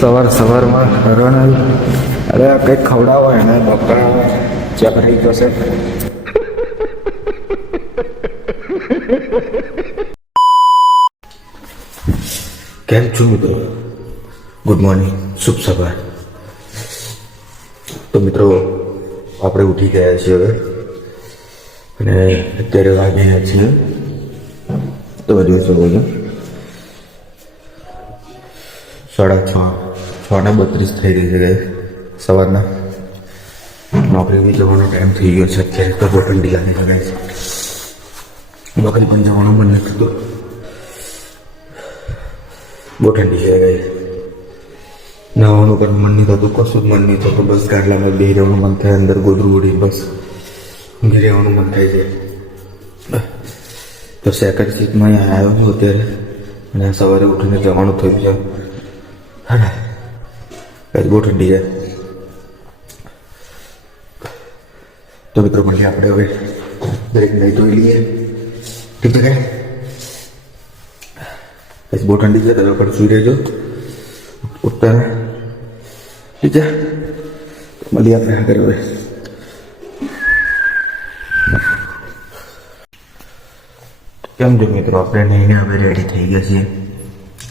સવારમાં હરણ આવ્યું. અરે કંઈક ખવડાવો એને બપા ચેક રહી જશે. કેમ છો મિત્રો? ગુડ મોર્નિંગ, શુભ સવાર. તો મિત્રો આપણે ઉઠી ગયા છીએ હવે અને અત્યારે વાગ્યા છીએ તો જોઈ શકો છો 6:32 થઈ ગઈ છે. સવારના નોકરી બી જવાનો ટાઈમ થઈ ગયો છે. અત્યારે તો બહુ ઠંડી લાગે છે ગાઈસ. નોકરી પણ જવાનું મન નથી થતું, બહુ ઠંડી છે ગાઈસ. નાવાનું પણ મન નહીં થતું, કશું જ મન નહીં થતું. બસ ગાડલામાં બેસી રહેવાનું મન થાય, અંદર ગોદરું ઉડી બસ ઊંઘી રહેવાનું મન થાય છે. તો સેકન્ડ સીટમાં આવ્યો છું અત્યારે અને સવારે ઉઠીને જવાનું થયું છે. હા બહુ ઠંડી છે. તો મિત્રો મળીએ આપણે હવે. દરેક નહીં ધોઈ લઈએ, ઠીક છે? બસ બહુ ઠંડી છે, તમે પણ સુઈ રહેજો ઉઠતા, ઠીક છે? મળીએ આપણે આગળ હવે. કેમ છો મિત્રો? આપણે નહીને હવે રેડી થઈ ગયા છીએ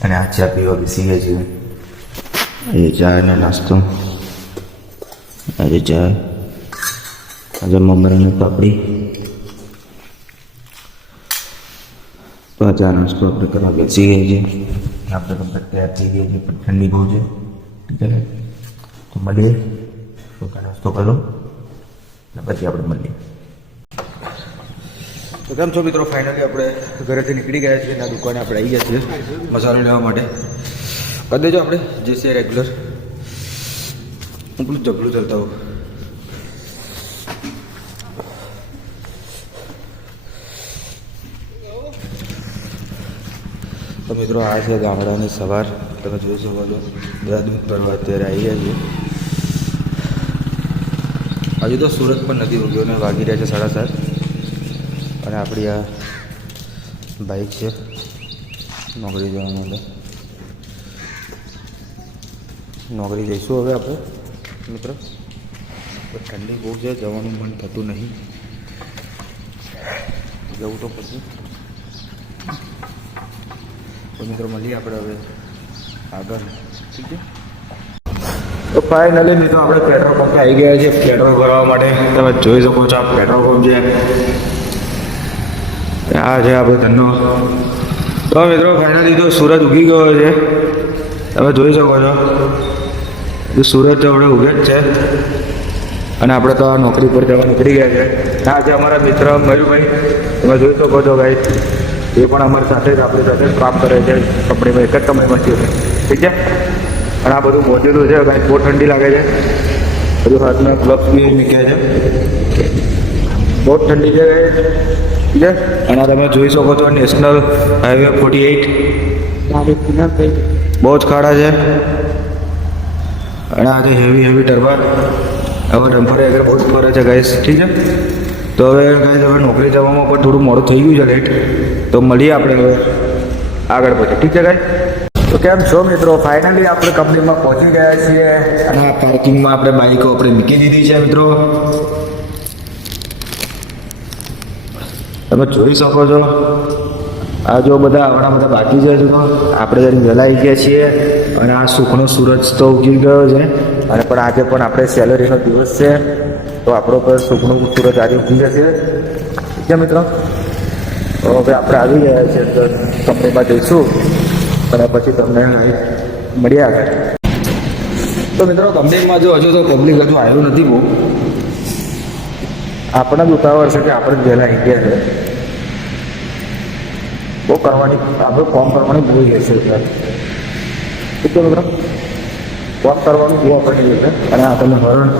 અને આ ચા પીવા બેસી ગયા છીએ. એ ચા અને નાસ્તો, આજે ચા, આજે મમરાની પાપડી. તો આ ચા નાસ્તો આપણે કરવા બેસી ગયા છીએ. આપણે કંપની તૈયાર થઈ ગઈ છે, પણ ઠંડી બહુ છે, ઠીક છે? તો મળીએ, તો નાસ્તો કરો અને પછી આપણે મળીએ. તો કેમ છો મિત્રો? ફાઇનલી આપણે ઘરેથી નીકળી ગયા છીએ અને આ દુકાને આપણે આવી ગયા છીએ મસાલો લેવા માટે. કરી દેજો આપણે જે છે રેગ્યુલર. હું પેલું જબલું ચલતા હોઉં. તો મિત્રો આ છે ગામડાની સવાર, તમે જોઈ શકો છો. બધા દૂધ ભરવા અત્યારે આવી ગયા છીએ. હજુ તો સુરત પણ નથી ઉગ્યો ને વાગી રહ્યા છે 7:30. અને આપણી આ બાઇક છે નોકરી જવા માટે. નોકરી જઈશું હવે આપણે મિત્રો. ઠંડી બહુ છે, જવાનું મન થતું નહીં, જવું તો પછી. તો મિત્રો મળીએ આપણે હવે આગળ, ઠીક છે? તો ફાઇનલી મિત્રો આપણે પેટ્રોલ પંપે આવી ગયા છીએ પેટ્રોલ ભરવા માટે. તમે જોઈ શકો છો આ પેટ્રોલ પંપ છે, આ છે આપણે ધંધો. તો મિત્રો ફાઇનલી તો સુરત ઉગી ગયો છે, તમે જોઈ શકો છો. સુરત તો આપણે ઉગે જ છે અને આપણે તો આ નોકરી પર જવા નીકળી ગયા છે. આ છે અમારા મિત્ર મયુરભાઈ, તમે જોઈ શકો છો ભાઈ. એ પણ અમારી સાથે જ આપણી સાથે કામ કરે છે કંપનીમાં, એક જ કંપનીમાં છે, ઠીક છે? અને આ બધું મોજેલું છે ભાઈ, બહુ ઠંડી લાગે છે. બધું હાથમાં ગ્લવ્સ બી મૂક્યા છે, બહુ ઠંડી છે, ઠીક છે? અને તમે જોઈ શકો છો નેશનલ હાઈવે 48 બહુ જ ખાડા છે. અને આ છે હેવી ટરબાર. હવે ડમ્પર આગળ બહુ જ ફરે છે ગાઈસ, ઠીક છે? તો હવે ગાઈસ હવે નોકરી જવામાં પણ થોડું મોડું થઈ ગયું છે, લેટ. તો મળીએ આપણે હવે આગળ પછી, ઠીક છે ગાઈસ? તો કેમ છો મિત્રો? ફાઇનલી આપણે કંપનીમાં પહોંચી ગયા છીએ અને આ પાર્કિંગમાં આપણે બાઇકો આપણે મૂકી દીધી છે મિત્રો. તમે જોઈ શકો છો. આ જો બધા આવડા બધા બાકી છે, જો આપણે જઈને વહેલા આવી ગયા છીએ અને આ સુખનો સૂરજ તો ઉગી ગયો છે. અને પણ આજે પણ આપણે સેલરીનો દિવસ છે, તો આપણો પણ સુખનો સૂરજ આજે ઉગી જશે, ઠીક છે મિત્રો? તો હવે આપણે આવી ગયા છીએ તો કંપનીમાં જઈશું અને પછી તમને મળીએ આગળ. તો મિત્રો કંપનીમાં જો હજુ તો પબ્લિક હજુ આવ્યું નથી બહુ. આપણા જ ઉતાવળ છે કે આપણે જ વહેલા આવી ગયા છે. બહુ કરવાની, આપણે ફોર્મ કરવાની બહુ છે અત્યારે, ઠીક છે મિત્રો? ફોર્મ કરવાનું બહુ આપણને છે. અને આ તમે હરણ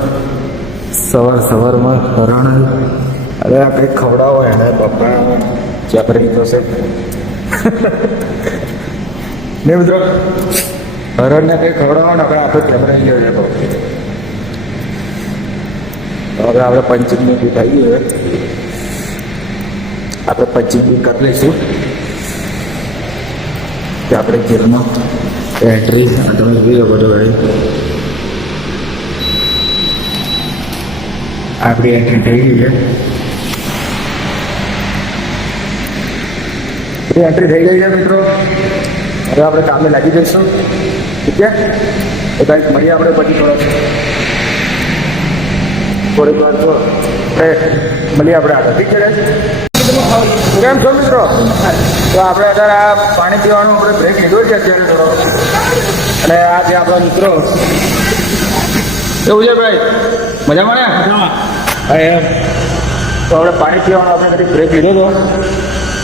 સવારમાં હરણ, અરે આ કંઈક ખવડાવો એને પપ્પા ચેક રહી જશે ને મિત્રો. હરણને કંઈક ખવડાવો ને આપણે કેમેરા ગયો છે. હવે આપણે પંચિંગની બી થઈ ગયું છે, આપણે પંચિંગ બી કરી લઈશું કે આપણે ઘેરમાં એન્ટ્રી તમે જોઈ શકો છો ગાડી. આપણી એન્ટ્રી થઈ ગઈ છે. એન્ટ્રી થઈ ગઈ છે મિત્રો. હવે આપણે કામે લાગી જઈશું. ઠીક છે, તો કાંઈક મળીએ આપણે પછી થોડીક વાર તો મળીએ આપણે આગળ. ઠીક છે, કેમ છો મિત્રો? તો આપણે અત્યારે આ પાણી પીવાનું આપણે બ્રેક લીધો છે અત્યારે થોડો. અને આ જે આપણા મિત્રો એવું છે ભાઈ, મજામાં ને? હા એમ. તો આપણે પાણી પીવાનું આપણે કદી બ્રેક લીધો હતો.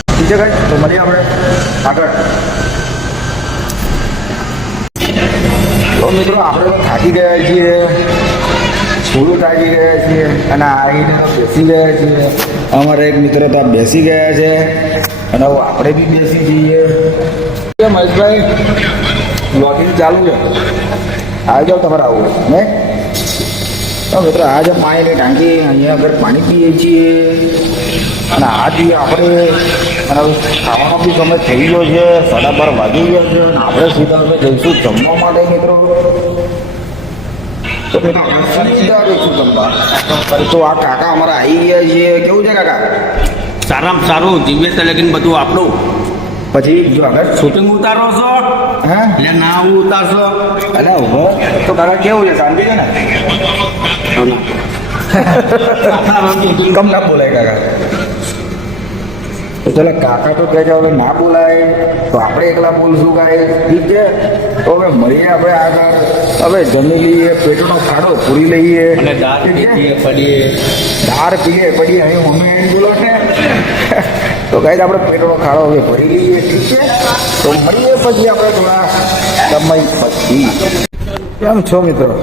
ઠીક છે ભાઈ, તો મળીએ આપણે આગળ. તો મિત્રો આપણે તો થાકી ગયા છીએ, થોડું થાકી ગયા છીએ અને આવીને તો બેસી ગયા છીએ. અમારા એક મિત્ર તો બેસી ગયા છે અને હવે આપણે બી બેસી જઈએ. મહેશભાઈ બ્લોગિંગ ચાલુ છે, આવી જાઓ તમારે આવું નહીં? તો મિત્રો આજે પાણીની ટાંકી અહીંયા આગળ પાણી પીએ છીએ અને આથી આપણે અને ખાવાનો બી સમય થઈ ગયો છે, 12:30 વાગી ગયા છે અને આપણે સીધા હવે જઈશું જમવા માટે મિત્રો. તો સીધા જઈશું જમવા. તો આ કાકા અમારા આવી ગયા છીએ. કેવું છે કાકા? સારામાં સારું, દિવ્ય તલગીન બધું આપણું. પછી જો આગળ શૂટિંગ ઉતારો છો? હા એટલે ના હું ઉતારશો? અલા ઉભો. તો કાકા કેવું છે? શાંતિ છે ને? કમ ના બોલાય કાકા? તો ચાલો કાકા તો કહે છે હવે ના બોલાય તો આપણે એકલા બોલશું કાંઈ. ઠીક છે, તો હવે મળીએ આપણે આગળ. હવે જમી લઈએ, પેટનો ખાડો પૂરી લઈએ અને દાળ પીએ પડીએ. દાળ પીએ પડીએ અહીં મમ્મી એમ બોલો ને. તો કાંઈ આપણે પેટનો ખાડો હવે ભરી લઈએ. ઠીક છે, તો મળીએ પછી આપણે થોડા સમય પછી. કેમ છો મિત્રો?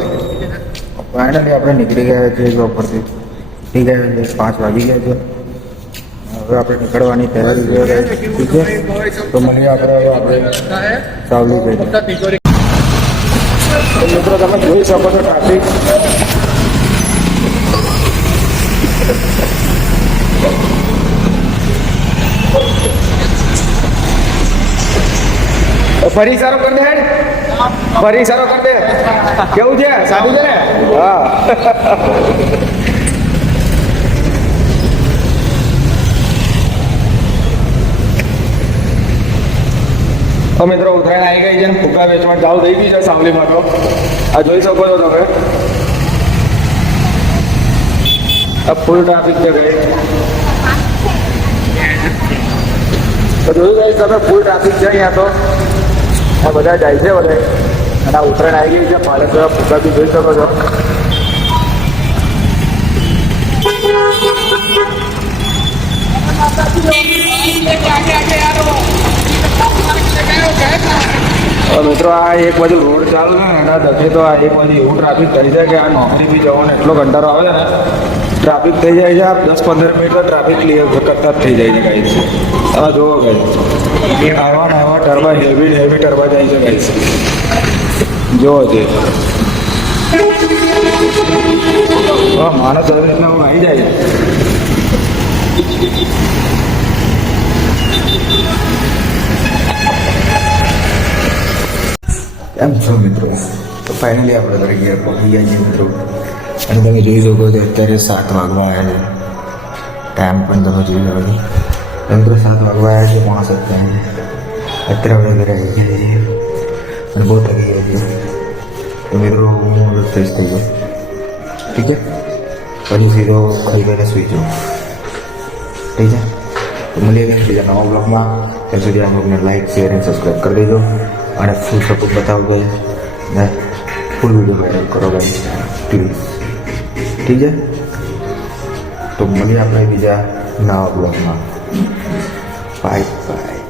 ફાઇનલી આપણે નીકળી ગયા છીએ જોબ પરથી. ઠીક છે, 5 વાગી ગયા છે. હવે આપણે નીકળવાની તૈયારી કરી રહ્યા છીએ. ઠીક છે, તો મળીએ આપણે હવે આપણે સાવલી જઈએ. મિત્રો તમે જોઈ શકો છો ટ્રાફિક. ફરી સારો કરી દે, ફરી સારો કરી દે. કેવું છે? સારું છે ને? હા. તો મિત્રો ઉત્તરાયણ આવી ગઈ છે ને ફુગ્ગા વેચવાનું ચાલુ થઈ ગઈ છે સાવલીમાં. તો આ જોઈ શકો છો તમે, આ ફૂલ ટ્રાફિક છે ભાઈ. તો જોયું ગઈ તમે, ફૂલ ટ્રાફિક છે અહીંયા. તો આ બધા જાય છે બધે અને આ ઉત્તરાયણ આવી ગઈ છે. મારે તો ફુગ્ગા બી જોઈ શકો છો. મિત્રો આ એક બાજુ રોડ ચાલુ છે ને એના દખે તો આ એક બાજુ એવું ટ્રાફિક થઈ જાય કે આ નોકરી બી જવાનો એટલો કંટાળો આવે છે ને. ટ્રાફિક થઈ જાય છે, આ 10-15 મિનિટ તો ટ્રાફિક ક્લિયર કરતા જ થઈ જાય છે ગાઈસ. હવે જોવો ગાઈસ, આવા ને આવા ટર્બા હેવી ટર્બા જાય છે ગાઈસ. જોવો છે માણસ હવે એટલે હું આવી જાય. કેમ છો મિત્રો? તો ફાઇનલી આપણે ઘરે ગયા પહોંચી ગયા છીએ મિત્રો. અને તમે જોઈ શકો છો અત્યારે 7 વાગવા આવ્યા છે. ટાઈમ પણ તમે જોઈ શકો છો મિત્રો, 7 વાગવા આવ્યા છે, 5:07 ટાઈમ. અત્યારે આપણે ઘરે આવી ગયા છીએ અને બહુ થકી ગયા છીએ. તો મિત્રો હું ફ્રેશ થઈ ગયો. ઠીક છે, પછી સીધો ખાઈ કરીને સુઈ જાઉં. ઠીક છે, તો મળીએ ગયા બીજા નવા બ્લોગમાં. ત્યાં સુધી આ બ્લોગને લાઈક, શેર અને સબસ્ક્રાઈબ કરી દેજો અને ફૂલ સપોર્ટ બતાવજો ને ફૂલ વિડીયો વાયરલ કરો ભાઈ પ્લીઝ. ઠીક છે, તો મળીએ આપણે બીજા નવા બ્લોગમાં. Bye bye.